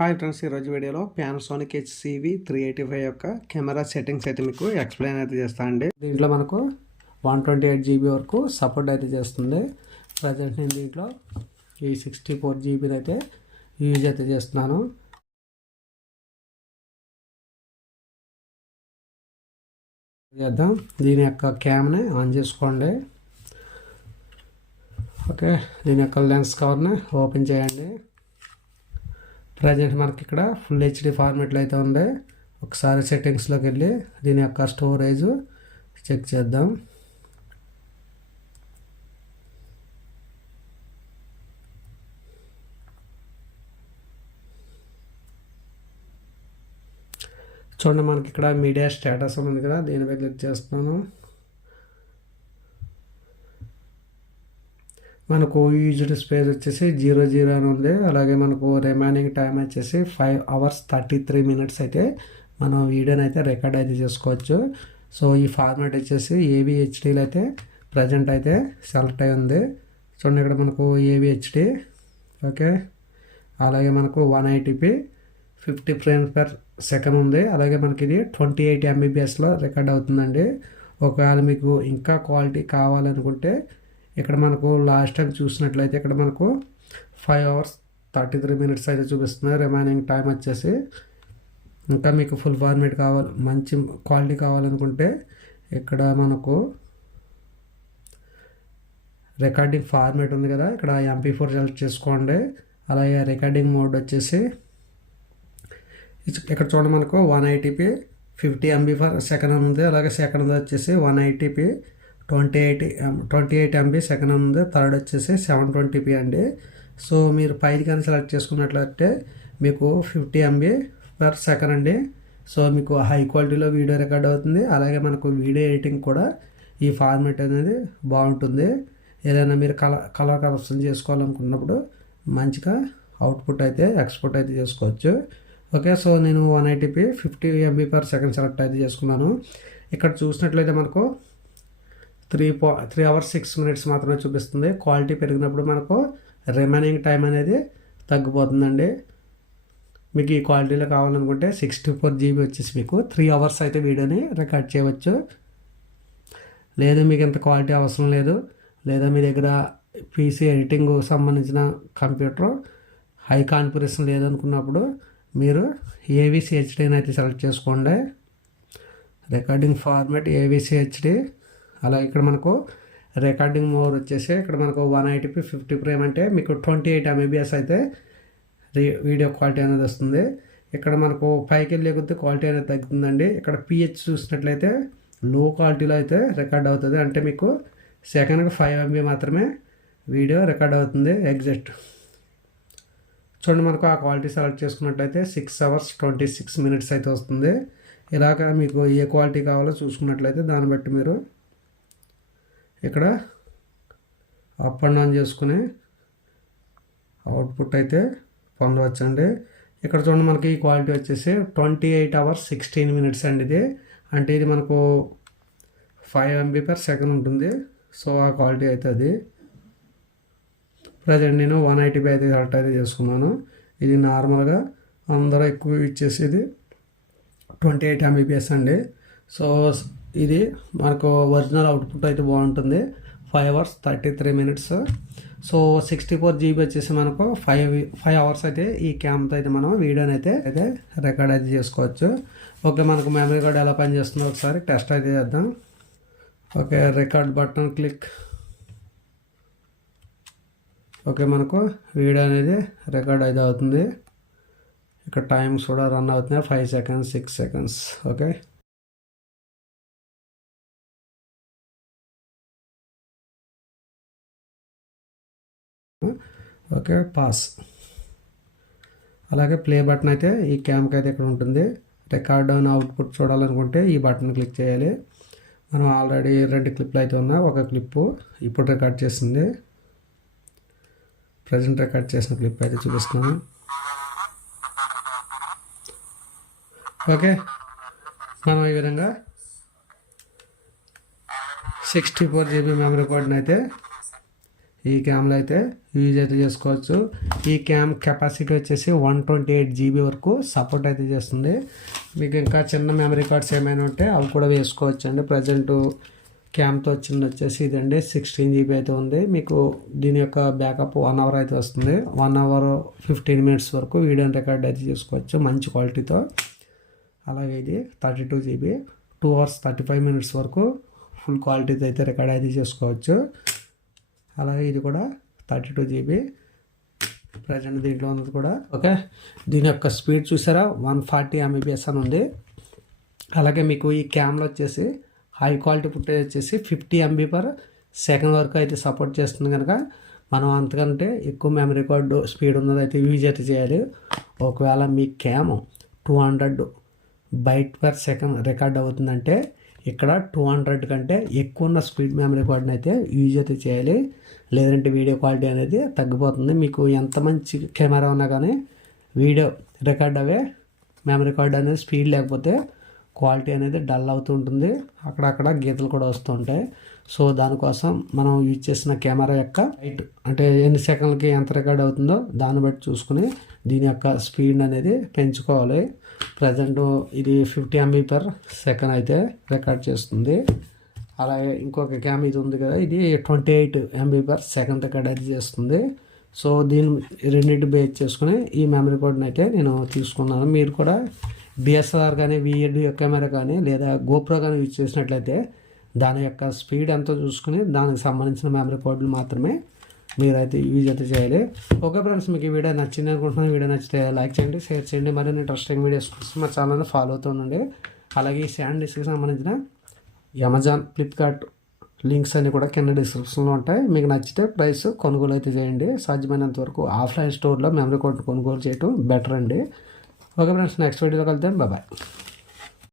Hi friends, ఈరోజు వీడియోలో Panasonic HCV385 యొక్క కెమెరా సెట్టింగ్స్ అయితే మీకు ఎక్స్ప్లెయిన్ అయితే చేస్తానండి. దీంట్లో మనకు 128 GB వరకు సపోర్ట్ అయితే చేస్తుంది. ప్రజెంట్ నేను దీంట్లో ఈ 64 GB అయితే యూజ్ అయితే చేస్తున్నాను. చేద్దాం. దీని యొక్క క్యామ్ని ఆన్ చేసుకోండి. ఓకే, దీని యొక్క లెన్స్ కవర్ని ఓపెన్ చేయండి. ప్రజెంట్ మనకి ఇక్కడ ఫుల్ హెచ్డి ఫార్మేట్లో అయితే ఉంది. ఒకసారి సెట్టింగ్స్లోకి వెళ్ళి దీని యొక్క స్టోరేజ్ చెక్ చేద్దాం. చూడండి, మనకి ఇక్కడ మీడియా స్టేటస్ ఉంది కదా, దీనిపై క్లిక్ చేస్తున్నాను. మనకు యూజ్డ్ స్పేస్ వచ్చేసి 00 అని ఉంది. అలాగే మనకు రిమైనింగ్ టైం వచ్చేసి 5 hours 33 minutes అయితే మనం వీడియోని అయితే రికార్డ్ అయితే చేసుకోవచ్చు. సో ఈ ఫార్మాట్ వచ్చేసి AVHDలో అయితే ప్రజెంట్ అయితే సెలెక్ట్ అయి ఉంది. చూడండి, ఇక్కడ మనకు AVHD. ఓకే, అలాగే మనకు 180p 50 frames per second ఉంది. అలాగే మనకి ఇది 28 MBPSలో రికార్డ్ అవుతుందండి. ఒకవేళ మీకు ఇంకా క్వాలిటీ కావాలనుకుంటే ఇక్కడ మనకు లాస్ట్ టైం చూసినట్లయితే ఇక్కడ మనకు 5 hours 33 minutes అయితే చూపిస్తుంది. రిమైనింగ్ టైం వచ్చేసి ఇంకా మీకు ఫుల్ ఫార్మేట్ కావాలి, మంచి క్వాలిటీ కావాలనుకుంటే ఇక్కడ మనకు రికార్డింగ్ ఫార్మేట్ ఉంది కదా, ఇక్కడ MP4 సెలెక్ట్ చేసుకోండి. అలాగే రికార్డింగ్ మోడ్ వచ్చేసి ఇక్కడ చూడండి, మనకు 180p 50 MB/s ఉంది. అలాగే సెకండ్ వచ్చేసి 180p 28 MB సెకండ్ ఉంది. థర్డ్ వచ్చేసి 720p అండి. సో మీరు పైది కానీ సెలెక్ట్ చేసుకున్నట్లయితే మీకు 50 MB/s అండి. సో మీకు హై క్వాలిటీలో వీడియో రికార్డ్ అవుతుంది. అలాగే మనకు వీడియో ఎడిటింగ్ కూడా ఈ ఫార్మాట్ అనేది బాగుంటుంది. ఏదైనా మీరు కలర్ కరెక్షన్ చేసుకోవాలనుకున్నప్పుడు మంచిగా అవుట్పుట్ అయితే ఎక్స్పోర్ట్ అయితే చేసుకోవచ్చు. ఓకే, సో నేను 180p 50 MB/s సెలెక్ట్ అయితే చేసుకున్నాను. ఇక్కడ చూసినట్లయితే మనకు 3 hours 6 minutes మాత్రమే చూపిస్తుంది. క్వాలిటీ పెరిగినప్పుడు మనకు రిమైనింగ్ టైం అనేది తగ్గిపోతుందండి. మీకు ఈ క్వాలిటీలో కావాలనుకుంటే 64 GB వచ్చేసి మీకు 3 hours అయితే వీడియోని రికార్డ్ చేయవచ్చు. లేదు మీకు ఇంత క్వాలిటీ అవసరం లేదు, లేదా మీ దగ్గర PC ఎడిటింగ్ సంబంధించిన కంప్యూటర్ హై కాన్ఫిగరేషన్ లేదనుకున్నప్పుడు మీరు AVCHD అయితే సెలెక్ట్ చేసుకోండి. Recording format AVCHD. అలాగే ఇక్కడ మనకు రికార్డింగ్ మోడ్ వచ్చేసి ఇక్కడ మనకు 180p 50 frame అంటే మీకు 28 MBPS అయితే వీడియో క్వాలిటీ అనేది వస్తుంది. ఇక్కడ మనకు పైకి వెళ్ళే కొద్ది క్వాలిటీ అనేది తగ్గుతుందండి. ఇక్కడ PH చూసినట్లయితే లో క్వాలిటీలో అయితే రికార్డ్ అవుతుంది. అంటే మీకు సెకండ్కి 5 MB మాత్రమే వీడియో రికార్డ్ అవుతుంది ఎగ్జాక్ట్. చూడండి, మనకు ఆ క్వాలిటీ సెలెక్ట్ చేసుకున్నట్లయితే 6 hours 26 minutes అయితే వస్తుంది. ఇలాగ మీకు ఏ క్వాలిటీ కావాలో చూసుకున్నట్లయితే దాన్ని బట్టి మీరు ఇక్కడ అప్ అండ్ డౌన్ చేసుకుని అవుట్పుట్ అయితే పొందవచ్చండి. ఇక్కడ చూడండి, మనకి ఈ క్వాలిటీ వచ్చేసి 28 hours 16 minutes అండి. ఇది అంటే ఇది మనకు 5 MB/s ఉంటుంది. సో ఆ క్వాలిటీ అయితే అది. ప్రజెంట్ నేను 180p అయితే సెలెక్ట్ అయితే చేసుకున్నాను. ఇది నార్మల్గా అందరూ ఎక్కువ ఇచ్చేసేది 28 MBPS అండి. సో ఇది మనకు ఒరిజినల్ అవుట్పుట్ అయితే బాగుంటుంది. 5 hours 33 minutes. సో 64 GB వచ్చేసి మనకు 5 hours అయితే ఈ క్యామ్తో అయితే మనం వీడియోని అయితే రికార్డ్ అయితే చేసుకోవచ్చు. ఓకే, మనకు మెమరీ కార్డ్ ఎలా పనిచేస్తుందో ఒకసారి టెస్ట్ అయితే చేద్దాం. Okay, record button click. Okay, మనకు వీడియో అనేది రికార్డ్ అయితే అవుతుంది. ఇక్కడ టైమ్స్ కూడా రన్ అవుతున్నాయి, 5 seconds 6 seconds. Okay, okay pass. అలాగే ప్లే బటన్ అయితే ఈ క్యామ్కి అయితే ఇక్కడ ఉంటుంది. రికార్డ్ అని అవుట్పుట్ చూడాలనుకుంటే ఈ బటన్ క్లిక్ చేయాలి. మనం ఆల్రెడీ 2 క్లిప్లు అయితే ఉన్నా, ఒక క్లిప్పు ఇప్పుడు రికార్డ్ చేసింది. ప్రజెంట్ రికార్డ్ చేసిన క్లిప్ అయితే చూపిస్తున్నాను. ఓకే, మనం ఈ విధంగా 64 GB మెమరీ కార్డుని అయితే ఈ క్యామ్లో అయితే యూజ్ అయితే చేసుకోవచ్చు. ఈ క్యామ్ కెపాసిటీ వచ్చేసి 128 GB వరకు సపోర్ట్ అయితే చేస్తుంది. మీకు ఇంకా చిన్న మెమరీ కార్డ్స్ ఏమైనా ఉంటే అవి కూడా వేసుకోవచ్చు అండి. ప్రజెంట్ క్యామ్తో వచ్చింది వచ్చేసి ఇదండి 16 GB అయితే ఉంది. మీకు దీని యొక్క బ్యాకప్ 1 hour అయితే వస్తుంది. 1 hour 15 minutes వరకు వీడియోని రికార్డ్ అయితే చేసుకోవచ్చు మంచి క్వాలిటీతో. అలాగే ఇది 32 GB 2 hours 35 minutes వరకు ఫుల్ క్వాలిటీతో అయితే రికార్డ్ అయితే చేసుకోవచ్చు. అలాగే ఇది కూడా 32 GB ప్రజెంట్ దీంట్లో ఉన్నది కూడా. ఓకే, దీని యొక్క స్పీడ్ చూసారా 140 Mbps అని ఉంది. అలాగే మీకు ఈ క్యామ్లో వచ్చేసి హై క్వాలిటీ ఫుటేజ్ వచ్చేసి 50 MB/s వరకు అయితే సపోర్ట్ చేస్తుంది కనుక మనం అంతకంటే ఎక్కువ మెమరీ కార్డు స్పీడ్ ఉన్నది అయితే యూజ్ అయితే చేయాలి. ఒకవేళ మీ క్యామ్ 200 bytes/s రికార్డ్ అవుతుందంటే ఇక్కడ 200 కంటే ఎక్కువ ఉన్న స్పీడ్ మెమరీ కార్డ్ని అయితే యూజ్ అయితే చేయాలి. లేదంటే వీడియో క్వాలిటీ అనేది తగ్గిపోతుంది. మీకు ఎంత మంచి కెమెరా ఉన్నా కానీ వీడియో రికార్డ్ అవే మెమరీ కార్డ్ అనేది స్పీడ్ లేకపోతే క్వాలిటీ అనేది డల్ అవుతూ ఉంటుంది. అక్కడక్కడ గీతలు కూడా వస్తూ ఉంటాయి. సో దానికోసం మనం యూజ్ చేసిన కెమెరా యొక్క హైట్ అంటే ఎన్ని సెకండ్లకి ఎంత రికార్డ్ అవుతుందో దాన్ని బట్టి చూసుకుని దీని యొక్క స్పీడ్ అనేది పెంచుకోవాలి. ప్రజెంట్ ఇది 50 MB/s అయితే రికార్డ్ చేస్తుంది. అలాగే ఇంకొక క్యామ్ ఇది ఉంది కదా, ఇది 28 MB/s రికార్డ్ అయితే చేస్తుంది. సో దీన్ని రెండింటి బేస్ చేసుకుని ఈ మెమరీ కార్డ్ని అయితే నేను తీసుకున్నాను. మీరు కూడా DSLR కానీ వీడియో కెమెరా కానీ లేదా గోప్రో కానీ యూజ్ చేసినట్లయితే దాని యొక్క స్పీడ్ ఎంతో చూసుకుని దానికి సంబంధించిన మెమరీ కార్డులు మాత్రమే మీరైతే యూజ్ అయితే చేయాలి. ఓకే ఫ్రెండ్స్, మీకు ఈ వీడియో నచ్చింది అనుకుంటున్నాను. వీడియో నచ్చితే లైక్ చేయండి, షేర్ చేయండి. మరిన్ని ఇంట్రెస్టింగ్ వీడియోస్ కోసం మా ఛానల్ని ఫాలో అవుతూ ఉండండి. అలాగే ఈ శాండిల్స్కి సంబంధించిన అమెజాన్, ఫ్లిప్కార్ట్ లింక్స్ అన్నీ కూడా కింద డిస్క్రిప్షన్లో ఉంటాయి. మీకు నచ్చితే ప్రైస్ కొనుగోలు అయితే చేయండి. సాధ్యమైనంత వరకు ఆఫ్లైన్ స్టోర్లో మెమరీ కార్డు కొనుగోలు చేయడం బెటర్ అండి. ఓకే ఫ్రెండ్స్, నెక్స్ట్ వీడియోలో కలుద్దాం. బాయ్.